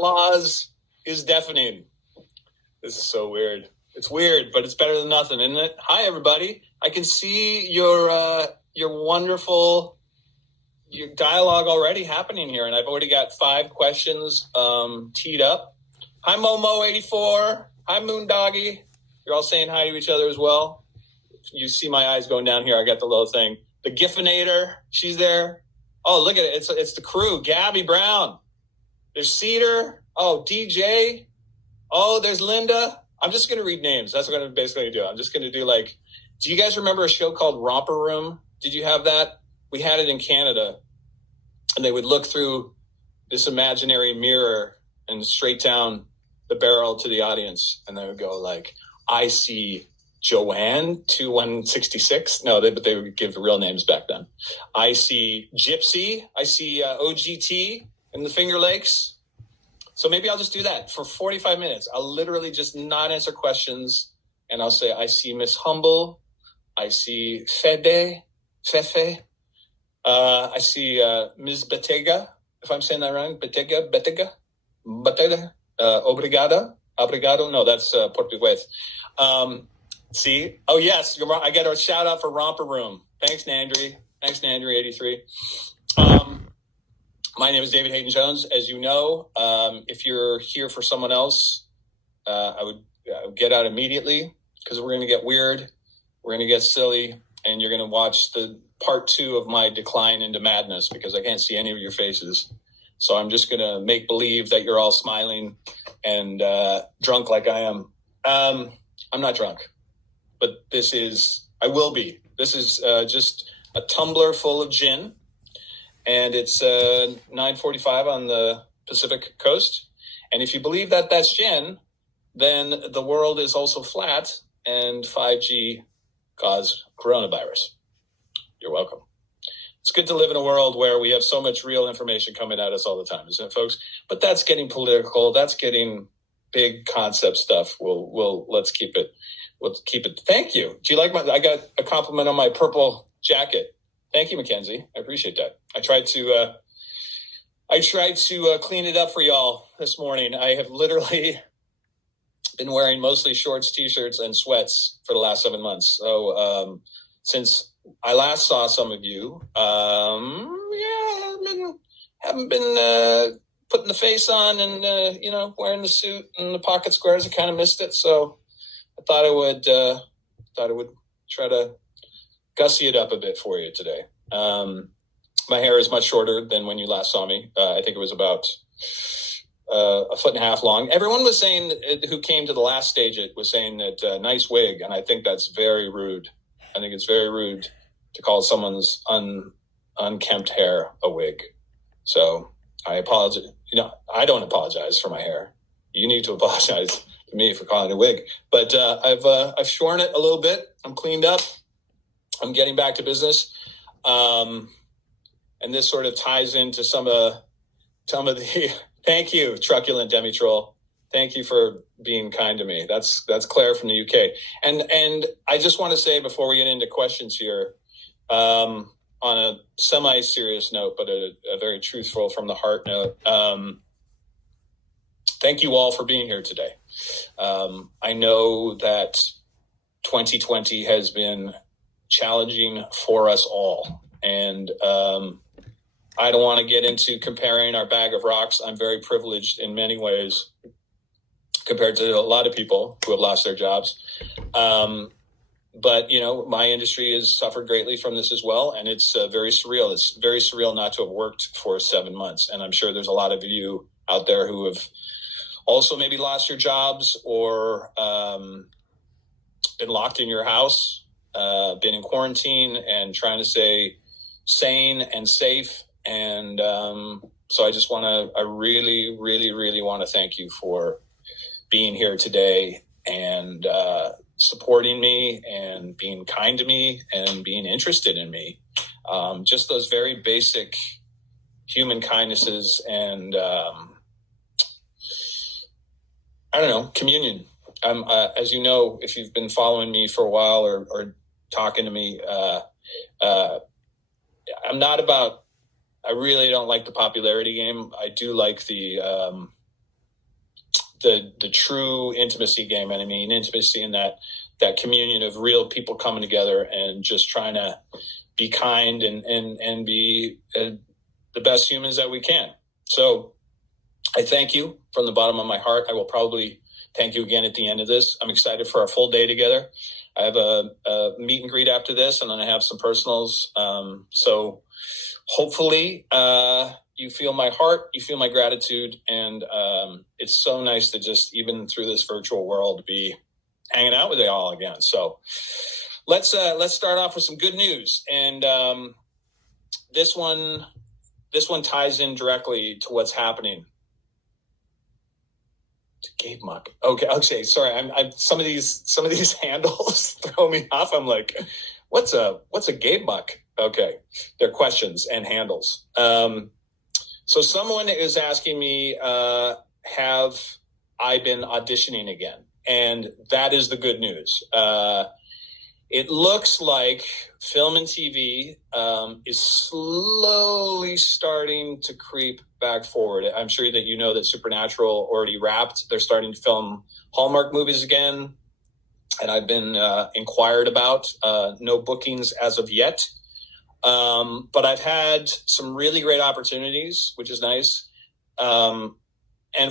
applause is deafening. This is so weird. It's weird, but it's better than nothing, isn't it? Hi, everybody. I can see your wonderful your dialogue already happening here, and I've already got 5 questions teed up. Hi, Momo84. Hi, Moondoggy. You're all saying hi to each other as well. You see my eyes going down here. I got the little thing. The Giffinator, she's there. Oh, look at it. It's the crew. Gabby Brown. There's Cedar. Oh, DJ. Oh, there's Linda. I'm just going to read names. That's what I'm going to basically do. I'm just going to do do you guys remember a show called Romper Room? Did you have that? We had it in Canada. And they would look through this imaginary mirror and straight down the barrel to the audience. And they would go I see Joanne 2166. No, but they would give real names back then. I see Gypsy. I see OGT in the Finger Lakes. So maybe I'll just do that for 45 minutes. I'll literally just not answer questions. And I'll say, I see Miss Humble. I see Fefe. I see Ms. Betega, if I'm saying that right. Betega. Obrigado. No, that's Portuguese. See? Oh, yes. I got a shout out for Romper Room. Thanks, Nandry. 83. My name is David Haydn Jones. As you know, if you're here for someone else, I would get out immediately because we're going to get weird. We're going to get silly. And you're going to watch the part 2 of my decline into madness because I can't see any of your faces. So I'm just going to make believe that you're all smiling and drunk like I am. I'm not drunk, but I will be. This is just a tumbler full of gin. And it's 9:45 on the Pacific coast. And if you believe that that's gin, then the world is also flat and 5G caused coronavirus. You're welcome. It's good to live in a world where we have so much real information coming at us all the time, isn't it, folks? But that's getting political. That's getting big concept stuff. Let's keep it. Thank you. Do you like I got a compliment on my purple jacket. Thank you, Mackenzie. I appreciate that. I tried to clean it up for y'all this morning. I have literally been wearing mostly shorts, t-shirts, and sweats for the last 7 months. So since I last saw some of you, haven't been putting the face on and wearing the suit and the pocket squares. I kind of missed it, so I thought I would try to gussy it up a bit for you today. My hair is much shorter than when you last saw me. I think it was about a foot and a half long. Everyone was saying, who came to the last StageIt was saying that nice wig, and I think that's very rude. I think it's very rude to call someone's unkempt hair a wig. So I apologize. I don't apologize for my hair. You need to apologize to me for calling it a wig. But I've shorn it a little bit. I'm cleaned up. I'm getting back to business. And this sort of ties into some of the thank you, truculent Demi-Troll. Thank you for being kind to me. That's Claire from the UK. And I just want to say before we get into questions here, on a semi-serious note, but a very truthful from the heart note, thank you all for being here today. I know that 2020 has been challenging for us all. And I don't want to get into comparing our bag of rocks. I'm very privileged in many ways compared to a lot of people who have lost their jobs. But, my industry has suffered greatly from this as well. And it's very surreal. It's very surreal not to have worked for 7 months. And I'm sure there's a lot of you out there who have also maybe lost your jobs or been locked in your house, been in quarantine and trying to stay sane and safe. And so I really, really, really want to thank you for being here today and supporting me and being kind to me and being interested in me. Just those very basic human kindnesses and, communion. As you know, if you've been following me for a while or talking to me, I really don't like the popularity game. I do like the the true intimacy game. And I mean, intimacy in that communion of real people coming together and just trying to be kind and be the best humans that we can. So I thank you from the bottom of my heart. I will probably thank you again at the end of this. I'm excited for our full day together. I have a meet and greet after this, and then I have some personals. So hopefully you feel my heart, you feel my gratitude, and it's so nice to just, even through this virtual world, be hanging out with you all again. So let's start off with some good news, and this one ties in directly to what's happening. Gabe Muck. Okay. Sorry, I'm some of these handles throw me off. I'm like, what's a Gabe Muck? Okay, they're questions and handles. So someone is asking me, have I been auditioning again? And that is the good news. It looks like film and TV is slowly starting to creep back forward. I'm sure that you know that Supernatural already wrapped. They're starting to film Hallmark movies again, and I've been inquired about. No bookings as of yet, but I've had some really great opportunities, which is nice. And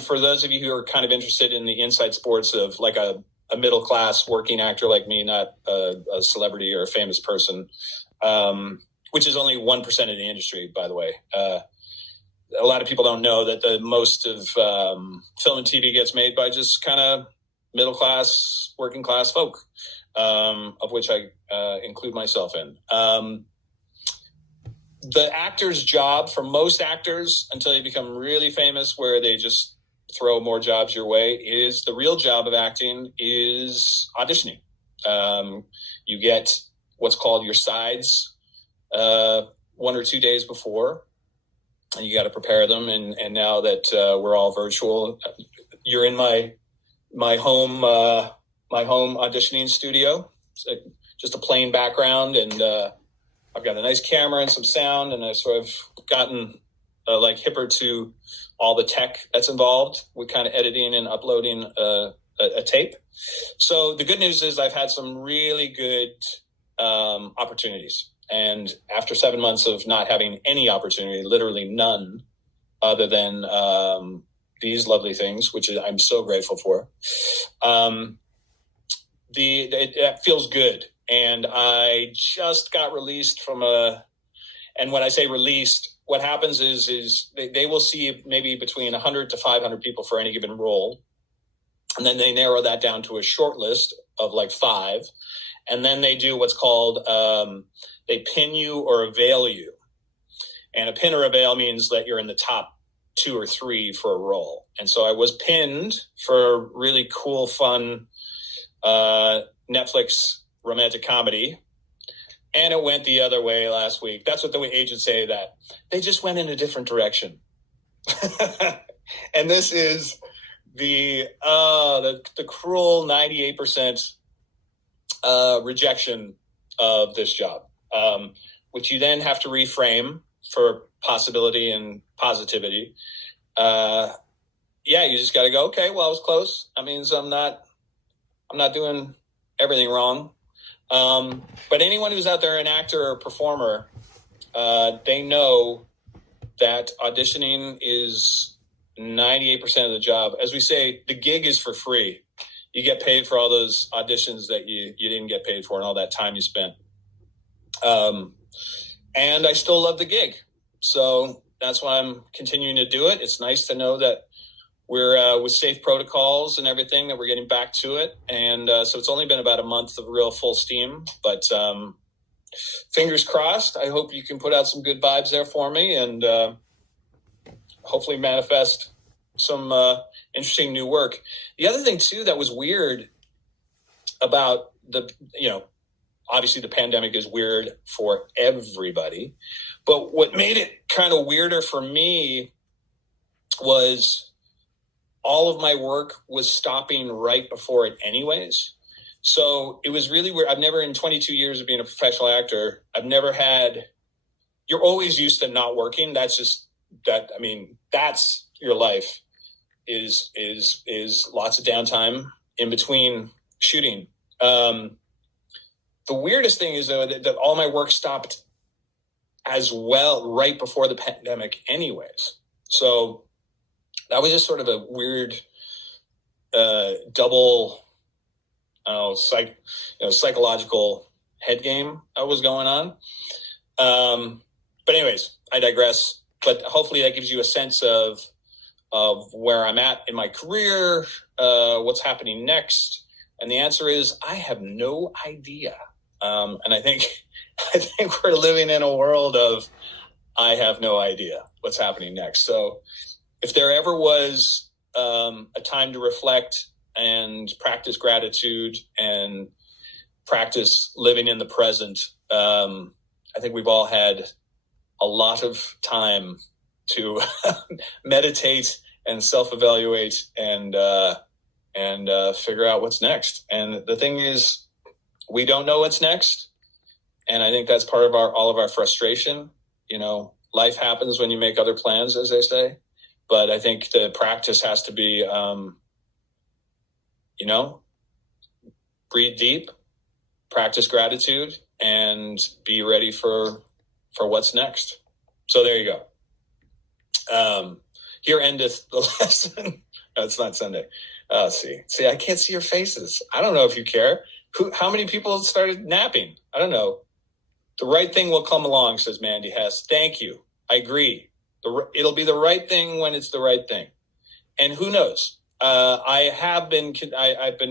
for those of you who are kind of interested in the inside sports of like a middle-class working actor like me, not a celebrity or a famous person, which is only 1% of the industry, by the way. A lot of people don't know that the most of film and TV gets made by just kind of middle-class, working-class folk, of which I include myself in. The actor's job for most actors, until you become really famous, where they just throw more jobs your way, is the real job of acting is auditioning. You get what's called your sides 1 or 2 days before, and you got to prepare them. And now that we're all virtual, you're in my home auditioning studio. So just a plain background, and I've got a nice camera and some sound, and I've sort of gotten like hipper to all the tech that's involved with kind of editing and uploading a tape. So the good news is I've had some really good opportunities. And after 7 months of not having any opportunity, literally none, other than these lovely things, which I'm so grateful for, it feels good. And I just got released from and when I say released, what happens is they will see maybe between 100 to 500 people for any given role. And then they narrow that down to a short list of like 5. And then they do what's called, they pin you or avail you. And a pin or avail means that you're in the top 2 or 3 for a role. And so I was pinned for a really cool, fun Netflix romantic comedy, and it went the other way last week. That's what the agents say, that they just went in a different direction. And this is the cruel 98% rejection of this job, which you then have to reframe for possibility and positivity. You just got to go, okay, well, I was close. That means I'm not doing everything wrong. But anyone who's out there, an actor or performer, they know that auditioning is 98% of the job. As we say, the gig is for free. You get paid for all those auditions that you didn't get paid for and all that time you spent. And I still love the gig. So that's why I'm continuing to do it. It's nice to know that we're with safe protocols and everything, that we're getting back to it. And so it's only been about a month of real full steam, but fingers crossed. I hope you can put out some good vibes there for me, and hopefully manifest some interesting new work. The other thing too that was weird about obviously the pandemic is weird for everybody, but what made it kind of weirder for me was all of my work was stopping right before it anyways. So it was really weird. I've never, in 22 years of being a professional actor, you're always used to not working. That's your life is lots of downtime in between shooting. The weirdest thing is, though, that all my work stopped as well right before the pandemic anyways. So that was just sort of a weird double, psychological head game that was going on. But anyways, I digress. But hopefully that gives you a sense of where I'm at in my career, what's happening next. And the answer is I have no idea. And I think we're living in a world of I have no idea what's happening next. So if there ever was a time to reflect and practice gratitude and practice living in the present, I think we've all had a lot of time to meditate and self-evaluate and figure out what's next. And the thing is, we don't know what's next. And I think that's part of all of our frustration. Life happens when you make other plans, as they say. But I think the practice has to be, breathe deep, practice gratitude, and be ready for what's next. So there you go. Here endeth the lesson. No, it's not Sunday. See, I can't see your faces. I don't know if you care. How many people started napping? I don't know. The right thing will come along, says Mandy Hess. Thank you. I agree. It'll be the right thing when it's the right thing. And who knows? I've been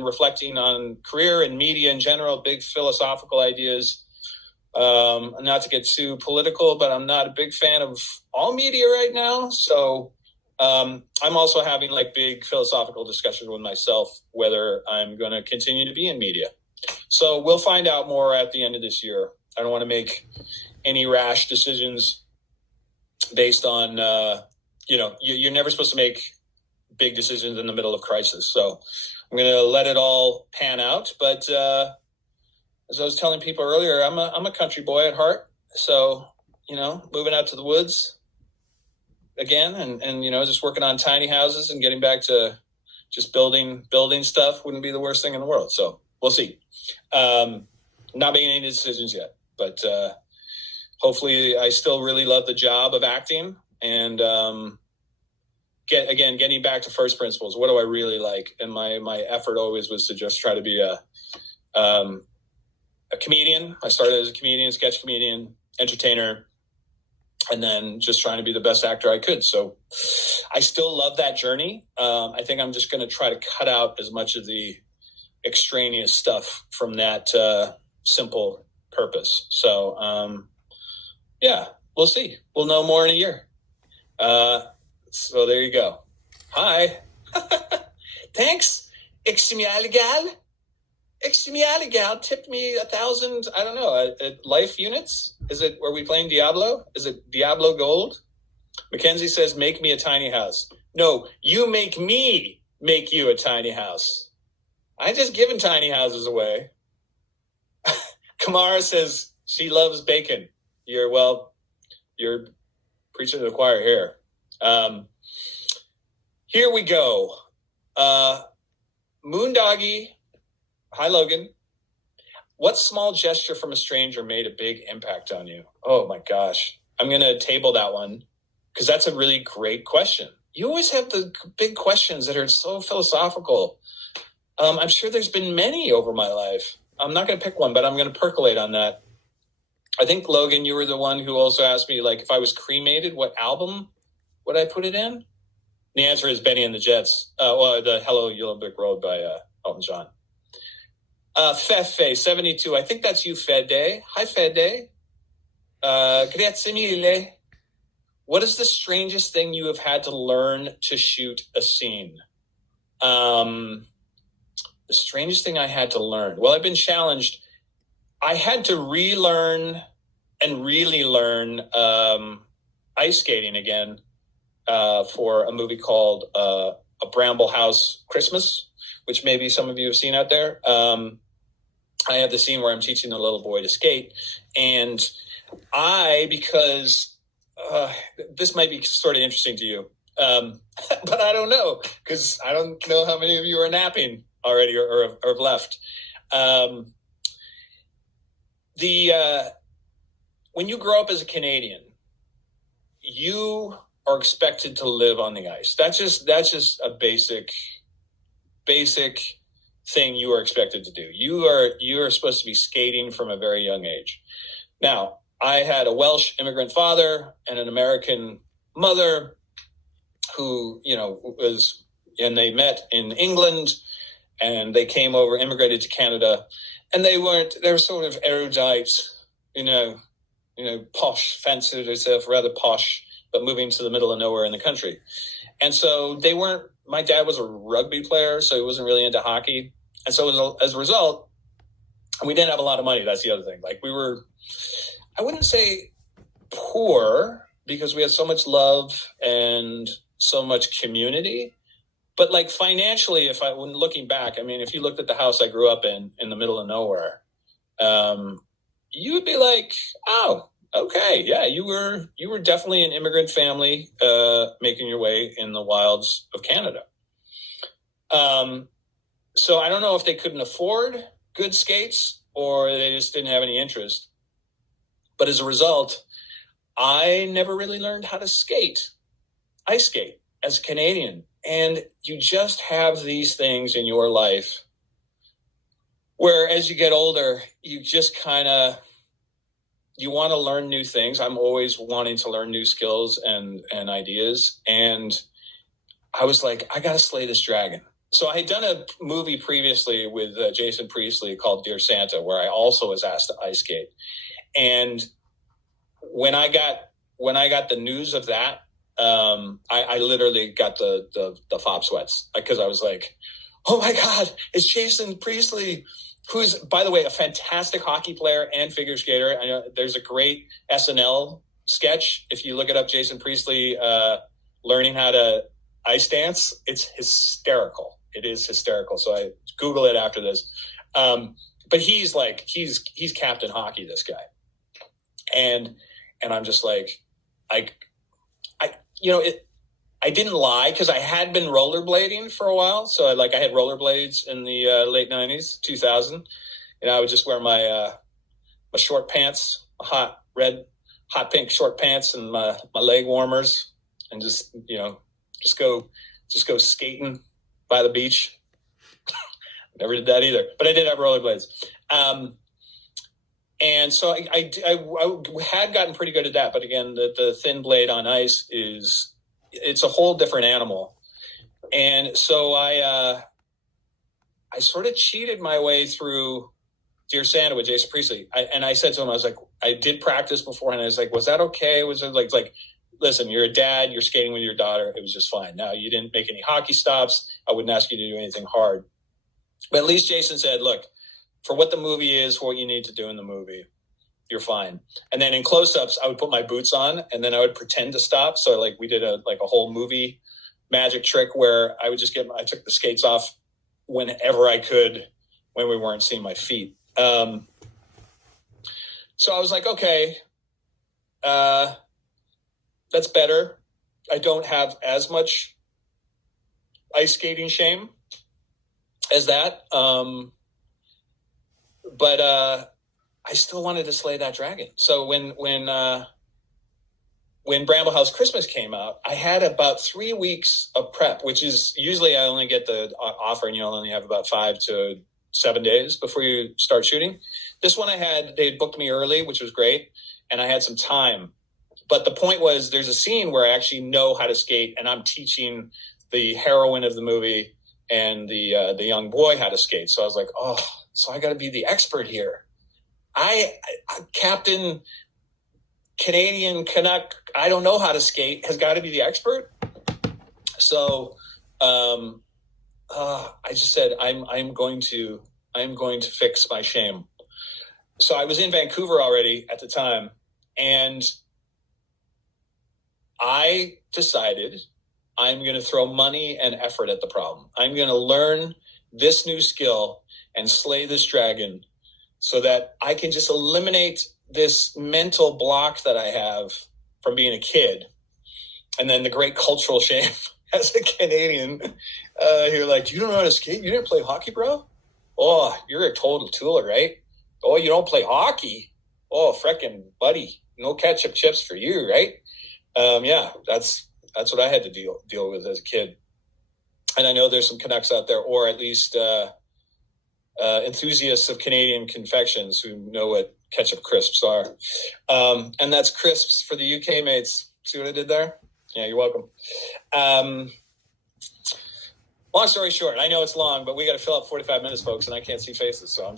reflecting on career and media in general, big philosophical ideas. Not to get too political, but I'm not a big fan of all media right now. So I'm also having big philosophical discussions with myself, whether I'm going to continue to be in media. So we'll find out more at the end of this year. I don't want to make any rash decisions based on, you're never supposed to make big decisions in the middle of crisis. So I'm going to let it all pan out. But as I was telling people earlier, I'm a country boy at heart. So, moving out to the woods again and just working on tiny houses and getting back to just building stuff wouldn't be the worst thing in the world. So we'll see. Not making any decisions yet, but hopefully I still really love the job of acting and getting back to first principles. What do I really like? And my effort always was to just try to be a comedian. I started as a comedian, sketch comedian, entertainer, and then just trying to be the best actor I could. So I still love that journey. I think I'm just going to try to cut out as much of the extraneous stuff from that simple purpose. So, we'll see. We'll know more in a year. So there you go. Hi. Thanks. Iximialigal tipped me 1,000, I don't know, life units. Are we playing Diablo? Is it Diablo Gold? Mackenzie says, make me a tiny house. No, you make me make you a tiny house. I just given tiny houses away. Kamara says she loves bacon. You're preaching to the choir here. Here we go. Moondoggy. Hi, Logan. What small gesture from a stranger made a big impact on you? Oh, my gosh. I'm going to table that one because that's a really great question. You always have the big questions that are so philosophical. I'm sure there's been many over my life. I'm not going to pick one, but I'm going to percolate on that. I think, Logan, you were the one who also asked me, if I was cremated, what album would I put it in? The answer is Benny and the Jets. The Hello, Yellow Brick Road by Elton John. Fefe, 72. I think that's you, Fede. Hi, Fede. Grazie mille. What is the strangest thing you have had to learn to shoot a scene? The strangest thing I had to learn. Well, I've been challenged. I had to relearn and really learn ice skating again for a movie called A Bramble House Christmas, which maybe some of you have seen out there. I have the scene where I'm teaching the little boy to skate. And because this might be sort of interesting to you, But I don't know, because I don't know how many of you are napping already or have left. When you grow up as a Canadian, you are expected to live on the ice. That's just a basic thing you are expected to do. You are supposed to be skating from a very young age. Now, I had a Welsh immigrant father and an American mother who, and they met in England, and they came over, immigrated to Canada, and they were sort of erudite, posh, fancy themselves, rather posh, but moving to the middle of nowhere in the country. And so they weren't, my dad was a rugby player, so he wasn't really into hockey. And so as a result, we didn't have a lot of money. That's the other thing. Like, we were, I wouldn't say poor, because we had so much love and so much community. But like financially, when looking back, I mean, if you looked at the house I grew up in the middle of nowhere, you would be like, oh, okay, yeah, you were definitely an immigrant family making your way in the wilds of Canada. So I don't know if they couldn't afford good skates or they just didn't have any interest. But as a result, I never really learned how to skate, ice skate, as a Canadian. And you just have these things in your life where, as you get older, you just you want to learn new things. I'm always wanting to learn new skills and ideas. And I was like, I got to slay this dragon. So I had done a movie previously with Jason Priestley called Dear Santa, where I also was asked to ice skate. And when I got the news of that, I literally got the fop sweats, because I was like, oh my God, it's Jason Priestley, who's, by the way, a fantastic hockey player and figure skater. I know there's a great SNL sketch. If you look it up, Jason Priestley learning how to ice dance, it's hysterical. It is hysterical. So I Google it after this. But he's Captain Hockey, this guy. And I'm just like, I didn't lie, because I had been rollerblading for a while. So I had rollerblades in the late 90s, 2000. And I would just wear my short pants, hot pink short pants, and my leg warmers, and just go skating by the beach. Never did that either, but I did have rollerblades. And so I had gotten pretty good at that. But again, the thin blade on ice it's a whole different animal. And so I sort of cheated my way through Dear Santa with Jason Priestley. I said to him, I was like, I did practice beforehand. I was like, was that okay? Was it like, listen, you're a dad, you're skating with your daughter. It was just fine. Now, you didn't make any hockey stops. I wouldn't ask you to do anything hard. But at least Jason said, look, for what the movie is, for what you need to do in the movie, you're fine. And then in close-ups, I would put my boots on, and then I would pretend to stop. So we did a whole movie magic trick where I would I took the skates off whenever I could, when we weren't seeing my feet. So I was like, okay, that's better. I don't have as much ice skating shame as that. But I still wanted to slay that dragon. So when Bramble House Christmas came out, I had about 3 weeks of prep, which is usually I only get the offer, and you only have about 5 to 7 days before you start shooting. This one they had booked me early, which was great, and I had some time. But the point was, there's a scene where I actually know how to skate, and I'm teaching the heroine of the movie and the young boy how to skate. So I was like, oh, so I got to be the expert here. I Captain Canadian Canuck, I don't know how to skate, has got to be the expert. So I just said, I'm going to fix my shame. So I was in Vancouver already at the time, and I decided I'm going to throw money and effort at the problem. I'm going to learn this new skill and slay this dragon so that I can just eliminate this mental block that I have from being a kid. And then the great cultural shame as a Canadian, you're like, you don't know how to skate? You didn't play hockey, bro? Oh, you're a total tooler, right? Oh, you don't play hockey? Oh, frickin' buddy, no ketchup chips for you, right? Yeah, that's what I had to deal with as a kid. And I know there's some Canucks out there, or at least enthusiasts of Canadian confections who know what ketchup crisps are. And that's crisps for the UK mates. See what I did there? Yeah, you're welcome. Long story short, I know it's long, but we got to fill up 45 minutes, folks, and I can't see faces, so I'm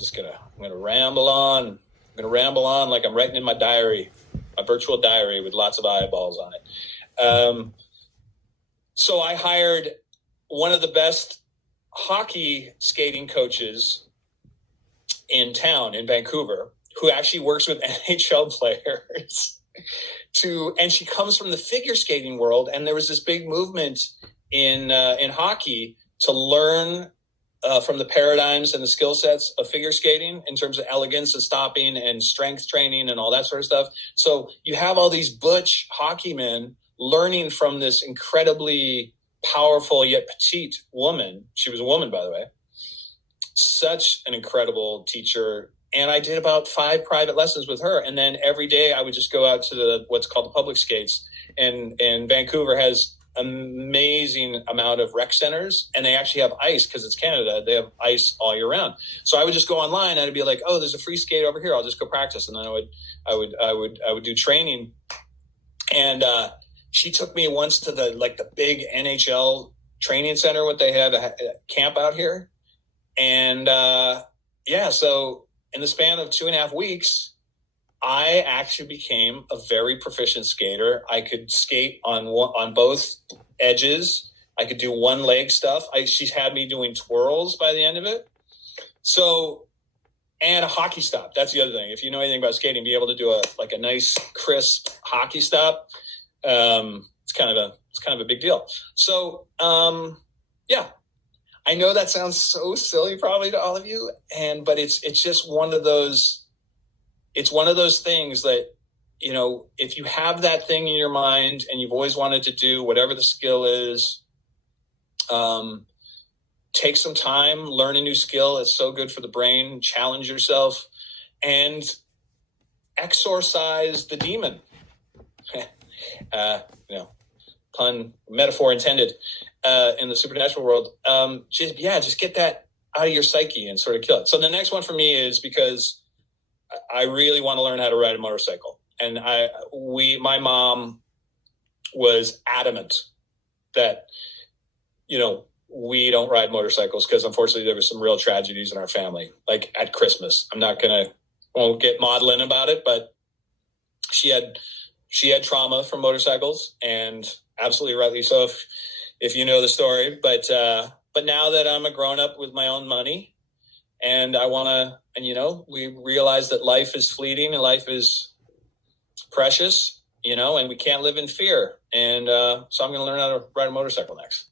gonna ramble on. I'm gonna ramble on like I'm writing in my diary, my virtual diary with lots of eyeballs on it. So I hired one of the best hockey skating coaches in town in Vancouver, who actually works with NHL players. And she comes from the figure skating world, and there was this big movement in hockey to learn from the paradigms and the skill sets of figure skating in terms of elegance and stopping and strength training and all that sort of stuff. So you have all these butch hockey men learning from this incredibly powerful yet petite woman. She was a woman, by the way. Such an incredible teacher. And I did about 5 private lessons with her. And then every day I would just go out to what's called the public skates. And Vancouver has amazing amount of rec centers, and they actually have ice because it's Canada. They have ice all year round. So I would just go online and I'd be like, oh, there's a free skate over here. I'll just go practice. And then I would do training. And she took me once to the big NHL training center, what they have a camp out here. And so in the span of 2.5 weeks, I actually became a very proficient skater. I could skate on both edges. I could do one leg stuff. She's had me doing twirls by the end of it. So, and a hockey stop. That's the other thing. If you know anything about skating, be able to do a nice crisp hockey stop. It's kind of a big deal. So, yeah. I know that sounds so silly probably to all of you, but it's just one of those. It's one of those things that, if you have that thing in your mind and you've always wanted to do whatever the skill is, take some time, learn a new skill. It's so good for the brain. Challenge yourself and exorcise the demon. Pun, metaphor intended, in the supernatural world. Just get that out of your psyche and sort of kill it. So the next one for me is because I really want to learn how to ride a motorcycle. And my mom was adamant that, we don't ride motorcycles because unfortunately there was some real tragedies in our family, like at Christmas. Won't get maudlin about it, but she had trauma from motorcycles, and absolutely rightly so if you know the story. But now that I'm a grown up with my own money, and I want to, we realize that life is fleeting and life is precious, and we can't live in fear. And so I'm going to learn how to ride a motorcycle next.